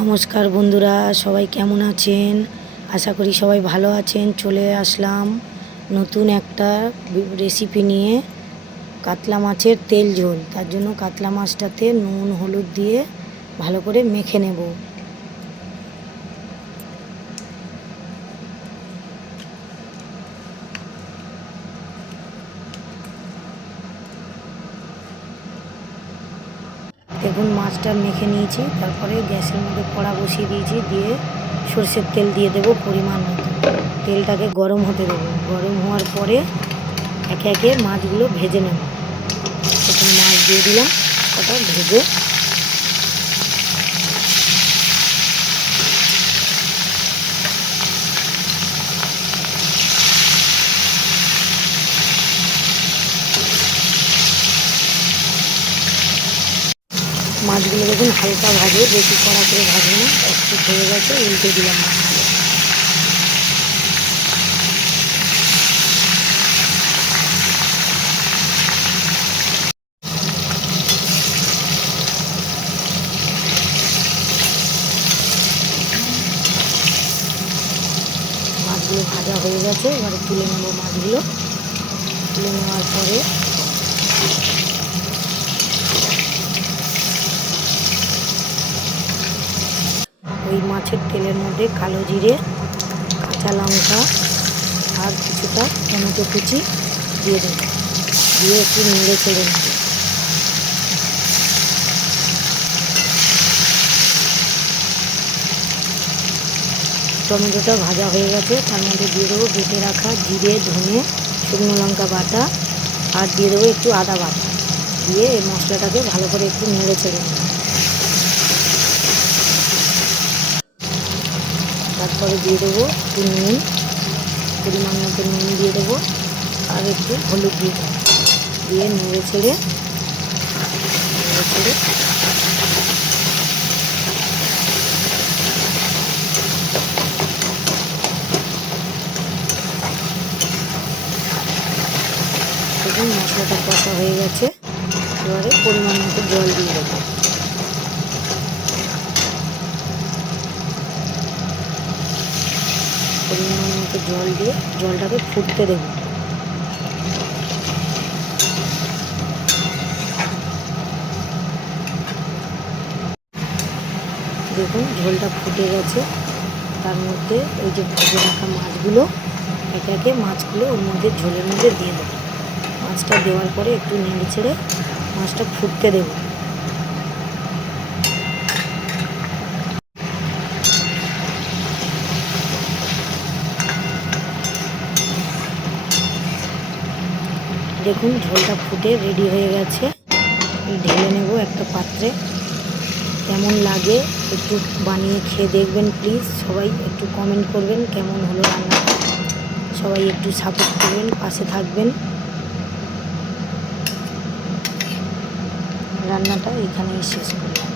নমস্কার বন্ধুরা, সবাই কেমন আছেন? আশা করি সবাই ভালো আছেন। চলে আসলাম নতুন একটা রেসিপি নিয়ে কাতলা মাছের তেল ঝোল। তার জন্য কাতলা মাছটাতে নুন, হলুদ দিয়ে ভালো করে মেখে নেব। দেখুন মাছটা মেখে নিয়েছি, তারপরে গ্যাসের মধ্যে কড়া বসিয়ে দিয়েছি, দিয়ে সর্ষের তেল দিয়ে দেবো পরিমাণ মতো। তেলটাকে গরম হতে দেবো। গরম হওয়ার পরে একে একে মাছগুলো ভেজে নেব। মাছ দিয়ে দিলাম ওটা ভেজে মাছগুলো দেখুন হালকা ভাজে, বেশি কড়া করে ভাজবে না, একটু হয়ে গেছে, উল্টে দিলাম মাছগুলো। মাছগুলো ভাজা হয়ে গেছে, এবারে তুলে নেব মাছগুলো। তুলে নেওয়ার পরে ওই মাছের তেলের মধ্যে কালো জিরে, কাঁচা লঙ্কা আর কিছুটা টমেটো কুচি দিয়ে দেবো। দিয়ে একটু নেড়ে চেড়ে নেব। টমেটোটা ভাজা হয়ে গেছে, তার মধ্যে দিয়ে দেবো বেটে রাখা জিরে, ধনে, শুকনো লঙ্কা বাটা আর দিয়ে দেবো একটু আদা বাটা। দিয়ে এই মশলাটাকে ভালো করে একটু নেড়ে চেড়ে নেব। তারপরে দিয়ে দেবো একটু নুন, পরিমাণ মতো নুন দিয়ে দেবো আর একটু হলুদ দিয়ে দেবো। দিয়ে নেড়ে ছেড়ে নেড়ে ছেড়ে। মশলাটা কষা হয়ে গেছে। এবারে পরিমাণ মতো জল দিয়ে দেবো। পরিমাণ মতো জল দিয়ে জলটাকে ফুটতে দেবো। দেখুন ঝোলটা ফুটে গেছে। তার মধ্যে ওই যে ভেজে রাখা মাছগুলো একে একে মাছগুলো ওর মধ্যে ঝোলের মধ্যে দিয়ে দেবো। মাছটা দেওয়ার পরে একটু নেড়ে ছেড়ে মাছটা ফুটতে দেবো। দেখুন, ঝোলটা ফুটে রেডি হয়ে গেছে। ঢেলে নেব একটা পাত্রে। কেমন লাগে একটু বানিয়ে খেয়ে দেখবেন প্লিজ সবাই একটু কমেন্ট করবেন, কেমন হলো রান্না সবাই একটু সাপোর্ট করবেন, পাশে থাকবেন। রান্নাটা এখানেই শেষ করলাম।